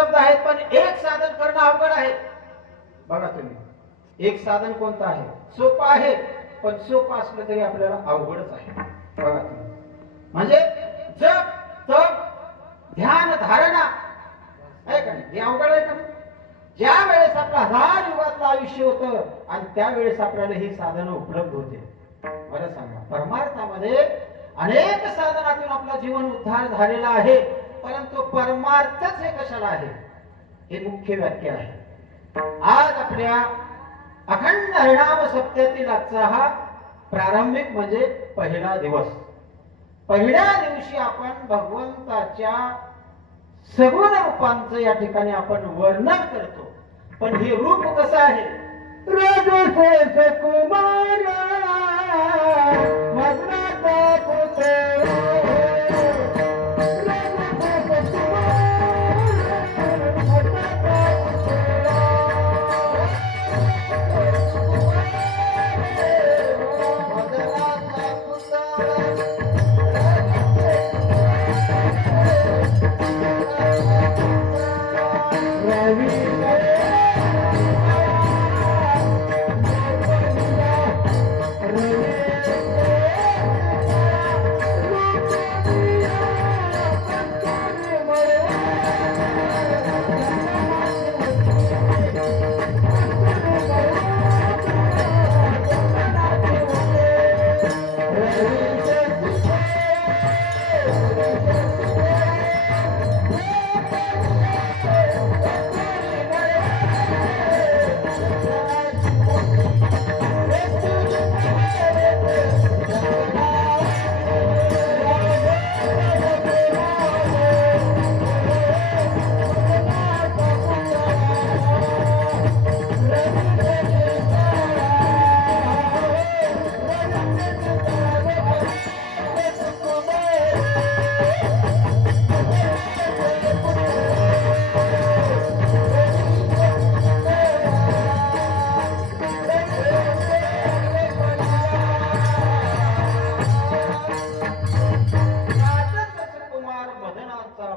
उपलब्ध आहेत, पण एक साधन करणं अवघड आहे. बघा तुम्ही, एक साधन कोणतं आहे? सोपं आहे, पण सोपं असलं तरी आपल्याला अवघडच आहे. बघा तुम्ही, म्हणजे जप तप ध्यान धारणा आहे का नाही, हे अवघड आहे का? ज्या वेळेस आपलं 1000 युगातलं आयुष्य होतं आणि त्यावेळेस आपल्याला ही साधनं उपलब्ध होते. बरं सांगा, परमार्थामध्ये अनेक साधनातून आपला जीवन उद्धार झालेला आहे, परंतु परमार्थच हे कशाला आहे, हे मुख्य व्याख्या आहे. आज आपल्या अखंड हरिनाम सप्त्यातील आजचा हा प्रारंभिक म्हणजे पहिला दिवस. पहिल्या दिवशी आपण भगवंताच्या सगुण रूपांचं या ठिकाणी आपण वर्णन करतो. पण हे रूप कसं आहे? रजसे कुमार मग्नाचा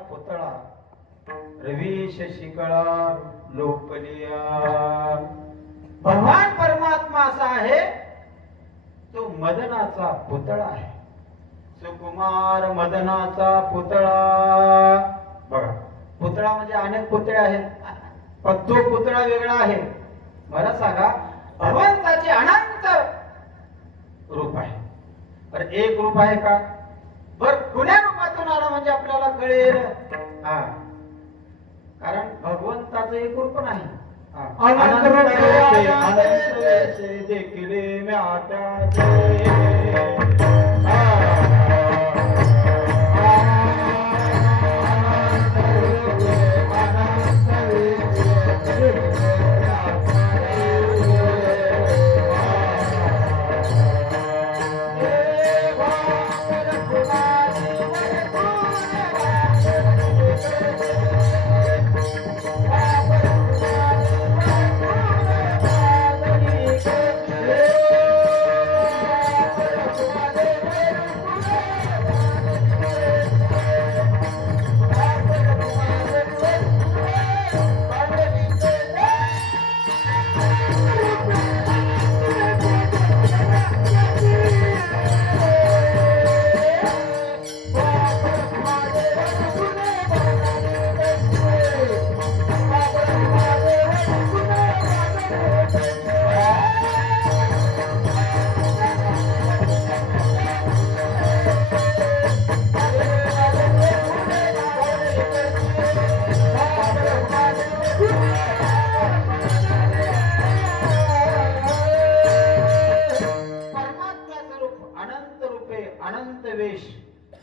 पुतळा, भगवान परमात्मा असा आहे, तो मदनाचा पुतळा आहे. सुकुमार मदनाचा पुतळा. बघा, पुतळा म्हणजे अनेक पुतळे आहेत, पण तो पुतळा वेगळा आहे. मला सांगा, भगवंताचे अनंत रूप आहे, तर एक रूप आहे का? बर, कुण्या रूपातून आला म्हणजे आपल्याला कळेल. कारण भगवंताचं एक रूप नाही. अनंत देखील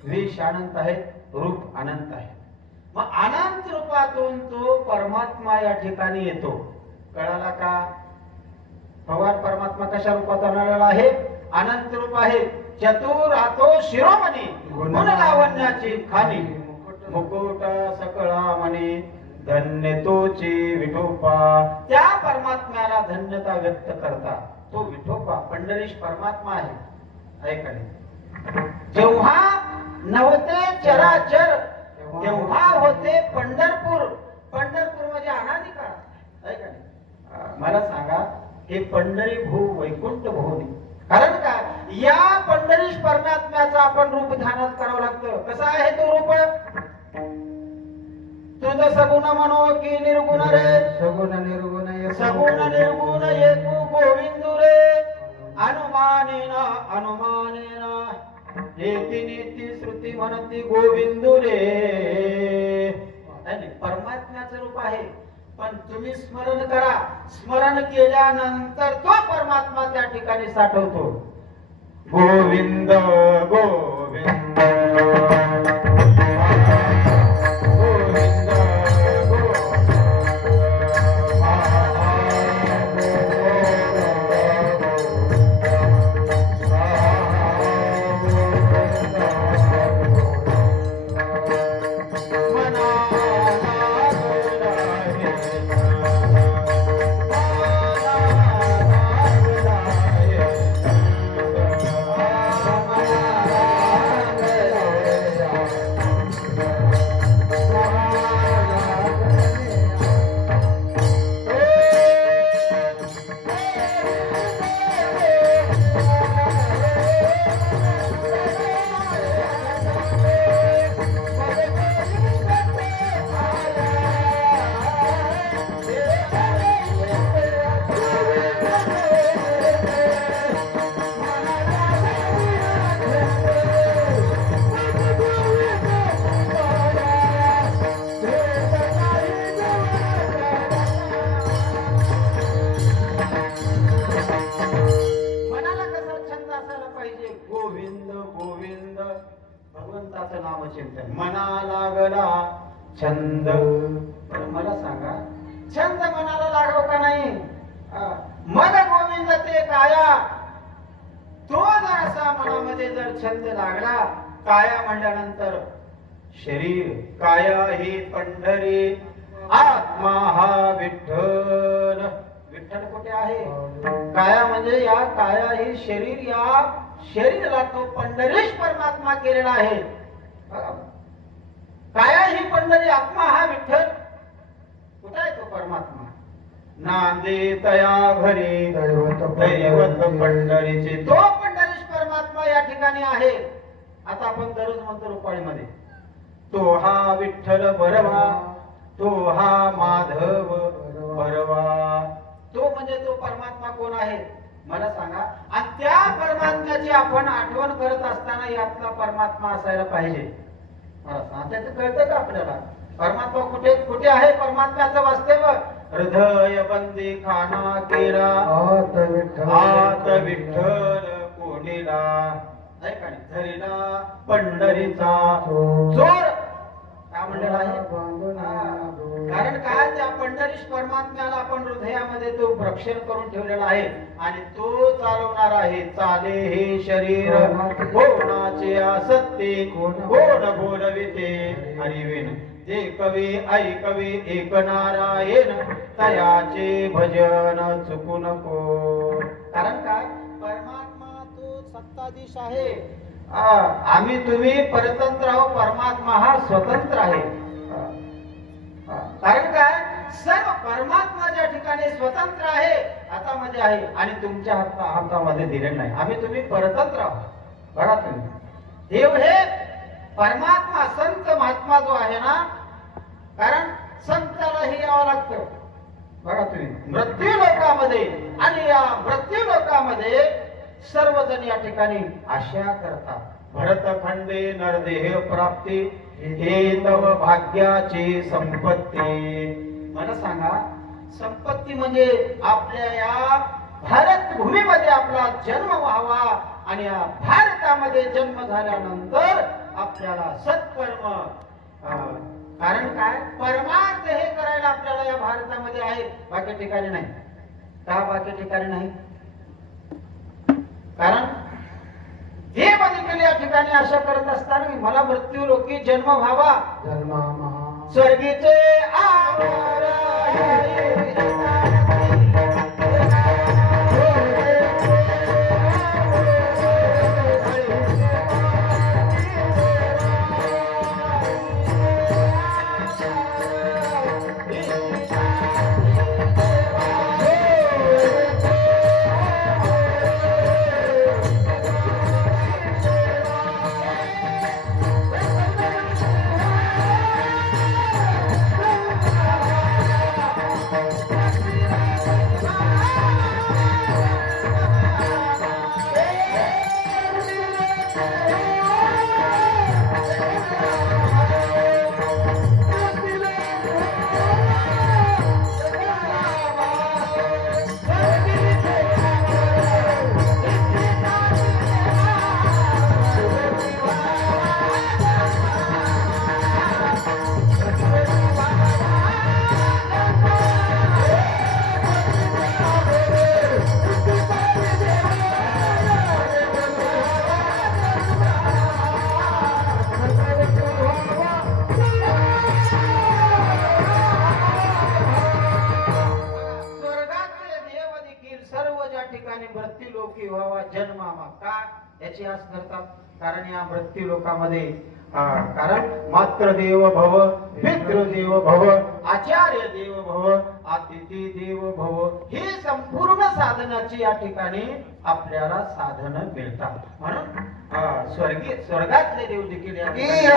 वेश अनंत आहे, रूप अनंत आहे. मग अनंत रूपातून तो परमात्मा या ठिकाणी येतो. कळाला का? भगवान परमात्मा कशा रूपात आलेला आहे? अनंत रूप आहे. चतुर हातो शिरोमणी, गुण लावण्याची खाणी, मुकुट सकळा मणी, धन्य तोची विठोबा. त्या परमात्म्याला धन्यता व्यक्त करता तो विठोबा पंढरीश परमात्मा आहे. ऐका, जेव्हा नव्हते चराचर तेव्हा होते पंढरपूर. पंढरपूर हे पंढरी भू वैकुंठ भुवनी. कारण काय, या पंढरीश परमात्म्याचं आपण रूप ध्यानात करावं लागतं. कसा आहे तो रूप? तुझं सगुण म्हणो की निर्गुण रे, सगुण निर्गुण सगुण निर्गुण एकू गोविंदू रे, अनुमानेन अनुमानेन नेती नेती श्रुती म्हणती गोविंदू रे. परमात्म्याचं रूप आहे, पण तुम्ही स्मरण करा. स्मरण केल्यानंतर तो परमात्मा त्या ठिकाणी साठवतो. गोविंद गोविंद भगवंताचं नामचिंतन. मना लागला छंद. मला सांगा, छंद मनाला लागाव का नाही? मन गोविंद ते काया, तो जर असा मनामध्ये जर छंद लागला, काया म्हणल्यानंतर शरीर, काया ही पंढरी, आत्मा हा विठ्ठल. विठ्ठल कुठे आहे? काया म्हणजे या काया ही शरीर, या शरीराला तो पंढरीश परमात्मा केलेला आहे. काया ही पंढरी, आत्मा हा विठ्ठल. कुठे आहे तो परमात्मा? नांदे तया घरी दैवत पंढरीचे. तो पंढरीश परमात्मा या ठिकाणी आहे. आता आपण दररोज म्हणतो रुपाळीमध्ये, तो हा विठ्ठल बरवा, तो हा माधव बरवा. तो म्हणजे तो परमात्मा कोण आहे मला सांगा. आणि त्या परमात्म्याची आपण आठवण करत असताना यातला परमात्मा असायला पाहिजे. त्याचं कळतं का आपल्याला? परमात्मा कुठे कुठे आहे? परमात्म्याचं वास्तव हृदय बंदी खाना केला, आत विठ्ठल कोणीला, धरिला पंढरीचा जोर. काय म्हणलेला आहे? कारण काय, त्या पंढरीश परमात्म्याला आपण हृदयामध्ये तो रक्षण करून ठेवलेला आहे आणि तो चालवणार आहे. चाले हे शरीर कोणाचे आसत्ते, कोण बोलविते हरिविन. जे कवी ऐकवी एक नारायण, तयाचे भजन चुकू नको. कारण काय, परमात्मा तो सत्ताधीश आहे. आम्ही तुम्ही परतंत्र आहोत, परमात्मा हा स्वतंत्र आहे. कारण काय, सर्व परमात्मा ज्या ठिकाणी स्वतंत्र आहे, हातामध्ये आहे, आणि तुमच्या हातामध्ये दिले नाही. आम्ही तुम्ही परतंत्र आहोत. बघा तुम्ही, देव हे परमात्मा, संत महात्मा जो आहे ना, कारण संतालाही यावं लागतं. बघा तुम्ही, मृत्यू लोकामध्ये, आणि या मृत्यू लोकामध्ये सर्वजण या ठिकाणी आशा करतात. भरतखंडे नरदेह प्राप्ती, हे तव भाग्याची संपत्ती. मला सांगा, संपत्ती म्हणजे आपल्या या भारत भूमीमध्ये आपला जन्म व्हावा, आणि या भारतामध्ये जन्म झाल्यानंतर आपल्याला सत्कर्म. कारण काय, परमार्थ हे करायला आपल्याला या भारतामध्ये आहे, बाकी ठिकाणी नाही. का बाकी ठिकाणी नाही? कारण देव देखील या ठिकाणी आशा करत असताना मला मृत्यू लोकी जन्म व्हावा. स्वर्गीचे आभार सुखी व्हावा जन्मावा. का याची आस धरतात? कारण या मृत्यू लोकामध्ये कारण मात्र देव भव, पितृ देव भव, आचार्य देव भव, अतिथी देव भव, ही संपूर्ण साधनाची या ठिकाणी आपल्याला साधन मिळतात. म्हणून स्वर्गातले देव देखील या ठिकाणी